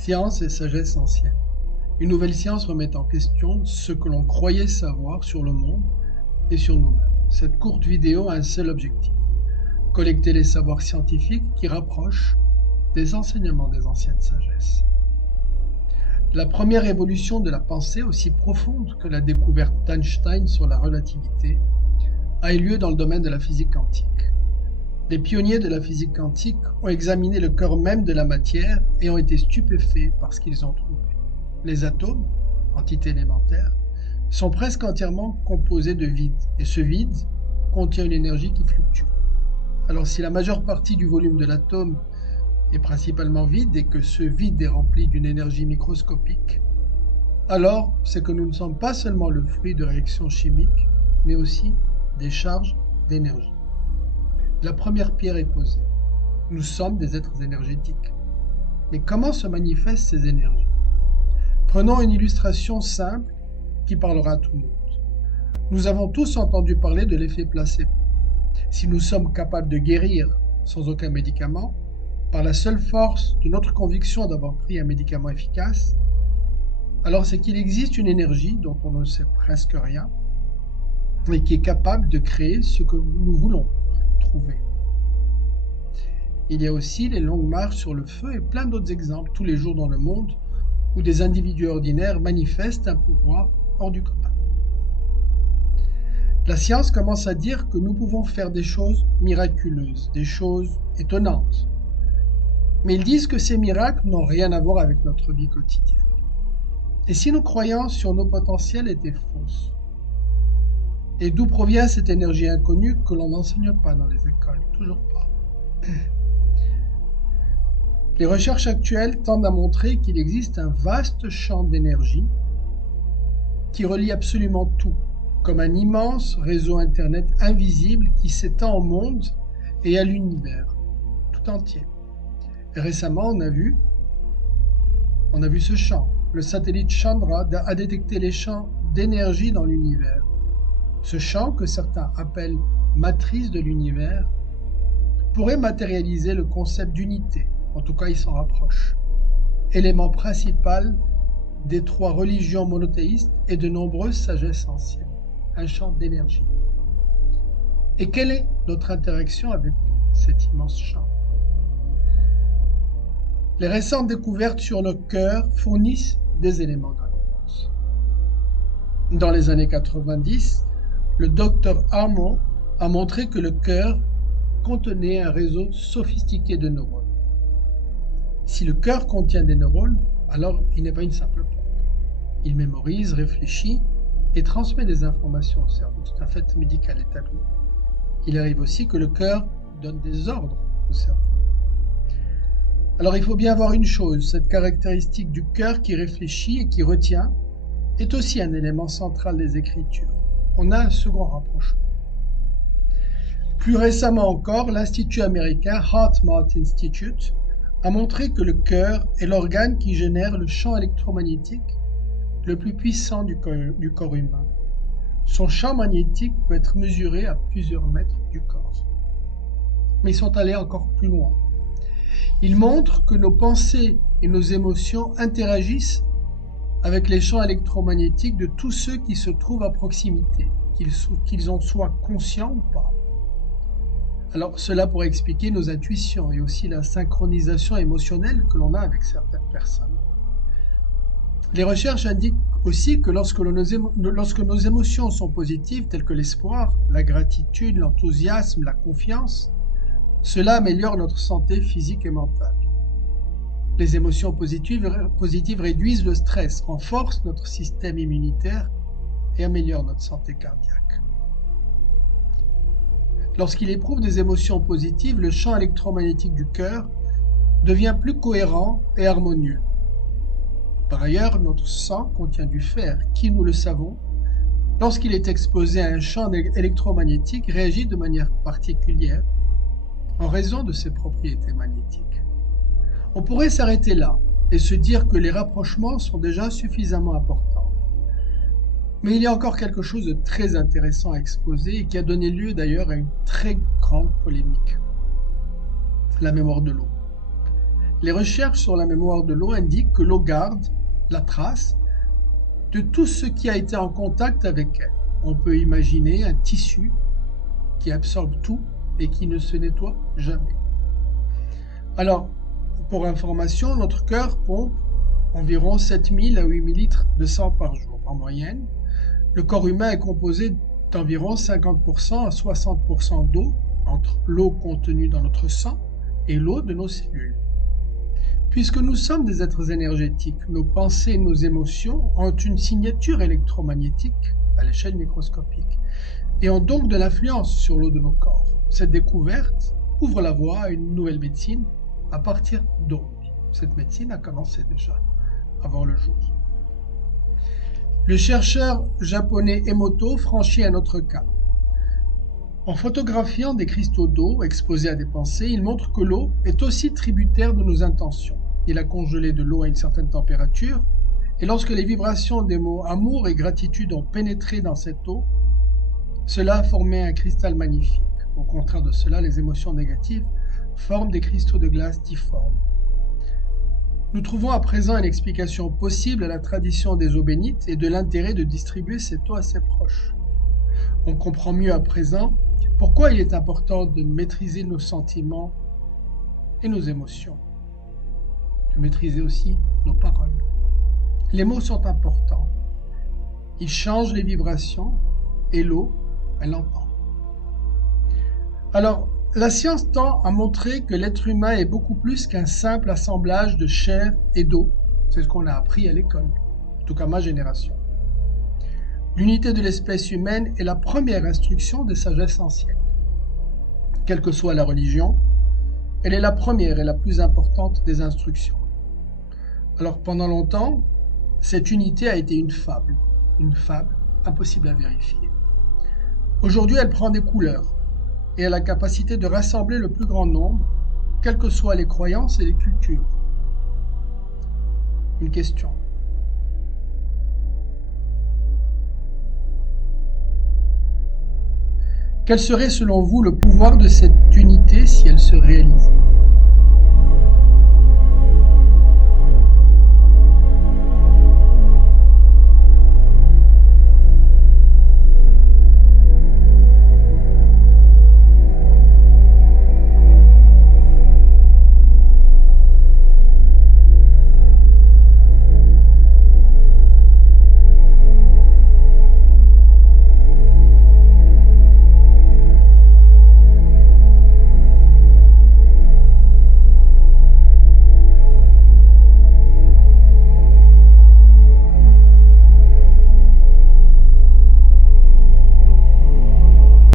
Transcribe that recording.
Science et sagesse ancienne. Une nouvelle science remet en question ce que l'on croyait savoir sur le monde et sur nous-mêmes. Cette courte vidéo a un seul objectif: collecter les savoirs scientifiques qui rapprochent des enseignements des anciennes sagesses. La première évolution de la pensée, aussi profonde que la découverte d'Einstein sur la relativité, a eu lieu dans le domaine de la physique quantique. Les pionniers de la physique quantique ont examiné le cœur même de la matière et ont été stupéfaits par ce qu'ils ont trouvé. Les atomes, entités élémentaires, sont presque entièrement composés de vide, et ce vide contient une énergie qui fluctue. Alors si la majeure partie du volume de l'atome est principalement vide et que ce vide est rempli d'une énergie microscopique, alors c'est que nous ne sommes pas seulement le fruit de réactions chimiques, mais aussi des charges d'énergie. La première pierre est posée. Nous sommes des êtres énergétiques. Mais comment se manifestent ces énergies? Prenons une illustration simple qui parlera à tout le monde. Nous avons tous entendu parler de l'effet placebo. Si nous sommes capables de guérir sans aucun médicament, par la seule force de notre conviction d'avoir pris un médicament efficace, alors c'est qu'il existe une énergie dont on ne sait presque rien et qui est capable de créer ce que nous voulons trouver. Il y a aussi les longues marches sur le feu et plein d'autres exemples tous les jours dans le monde où des individus ordinaires manifestent un pouvoir hors du commun. La science commence à dire que nous pouvons faire des choses miraculeuses, des choses étonnantes. Mais ils disent que ces miracles n'ont rien à voir avec notre vie quotidienne. Et si nos croyances sur nos potentiels étaient fausses? Et d'où provient cette énergie inconnue que l'on n'enseigne pas dans les écoles? Toujours pas. Les recherches actuelles tendent à montrer qu'il existe un vaste champ d'énergie qui relie absolument tout, comme un immense réseau Internet invisible qui s'étend au monde et à l'univers tout entier. Et récemment, on a vu ce champ. Le satellite Chandra a détecté les champs d'énergie dans l'univers. Ce champ, que certains appellent matrice de l'univers, pourrait matérialiser le concept d'unité. En tout cas, il s'en rapproche. Élément principal des trois religions monothéistes et de nombreuses sagesses anciennes. Un champ d'énergie. Et quelle est notre interaction avec cet immense champ? Les récentes découvertes sur le cœur fournissent des éléments de réponse. Dans les années 90, le docteur Armo a montré que le cœur contenait un réseau sophistiqué de neurones. Si le cœur contient des neurones, alors il n'est pas une simple pompe. Il mémorise, réfléchit et transmet des informations au cerveau. C'est un fait médical établi. Il arrive aussi que le cœur donne des ordres au cerveau. Alors il faut bien voir une chose, cette caractéristique du cœur qui réfléchit et qui retient est aussi un élément central des Écritures. On a un second rapprochement. Plus récemment encore, l'Institut américain HeartMath Institute a montré que le cœur est l'organe qui génère le champ électromagnétique le plus puissant du corps humain. Son champ magnétique peut être mesuré à plusieurs mètres du corps. Mais ils sont allés encore plus loin. Ils montrent que nos pensées et nos émotions interagissent avec les champs électromagnétiques de tous ceux qui se trouvent à proximité, qu'ils en soient conscients ou pas. Alors cela pourrait expliquer nos intuitions et aussi la synchronisation émotionnelle que l'on a avec certaines personnes. Les recherches indiquent aussi que lorsque nos émotions sont positives, telles que l'espoir, la gratitude, l'enthousiasme, la confiance, cela améliore notre santé physique et mentale. Les émotions positives réduisent le stress, renforcent notre système immunitaire et améliorent notre santé cardiaque. Lorsqu'il éprouve des émotions positives, le champ électromagnétique du cœur devient plus cohérent et harmonieux. Par ailleurs, notre sang contient du fer qui, nous le savons, lorsqu'il est exposé à un champ électromagnétique, réagit de manière particulière en raison de ses propriétés magnétiques. On pourrait s'arrêter là et se dire que les rapprochements sont déjà suffisamment importants. Mais il y a encore quelque chose de très intéressant à exposer et qui a donné lieu d'ailleurs à une très grande polémique. La mémoire de l'eau. Les recherches sur la mémoire de l'eau indiquent que l'eau garde la trace de tout ce qui a été en contact avec elle. On peut imaginer un tissu qui absorbe tout et qui ne se nettoie jamais. Alors, pour information, notre cœur pompe environ 7000 à 8000 litres de sang par jour en moyenne. Le corps humain est composé d'environ 50% à 60% d'eau, entre l'eau contenue dans notre sang et l'eau de nos cellules. Puisque nous sommes des êtres énergétiques, nos pensées et nos émotions ont une signature électromagnétique à l'échelle microscopique et ont donc de l'influence sur l'eau de nos corps. Cette découverte ouvre la voie à une nouvelle médecine à partir d'ondes. Cette médecine a commencé déjà à voir le jour. Le chercheur japonais Emoto franchit un autre cap. En photographiant des cristaux d'eau exposés à des pensées, il montre que l'eau est aussi tributaire de nos intentions. Il a congelé de l'eau à une certaine température, et lorsque les vibrations des mots amour et gratitude ont pénétré dans cette eau, cela a formé un cristal magnifique. Au contraire de cela, les émotions négatives forment des cristaux de glace difformes. Nous trouvons à présent une explication possible à la tradition des eaux bénites et de l'intérêt de distribuer cette eau à ses proches. On comprend mieux à présent pourquoi il est important de maîtriser nos sentiments et nos émotions, de maîtriser aussi nos paroles. Les mots sont importants. Ils changent les vibrations et l'eau, elle l'entend. Alors, la science tend à montrer que l'être humain est beaucoup plus qu'un simple assemblage de chair et d'eau. C'est ce qu'on a appris à l'école, en tout cas ma génération. L'unité de l'espèce humaine est la première instruction des sagesses anciennes. Quelle que soit la religion, elle est la première et la plus importante des instructions. Alors pendant longtemps, cette unité a été une fable impossible à vérifier. Aujourd'hui, elle prend des couleurs et a la capacité de rassembler le plus grand nombre, quelles que soient les croyances et les cultures. Une question. Quel serait selon vous le pouvoir de cette unité si elle se réalisait ?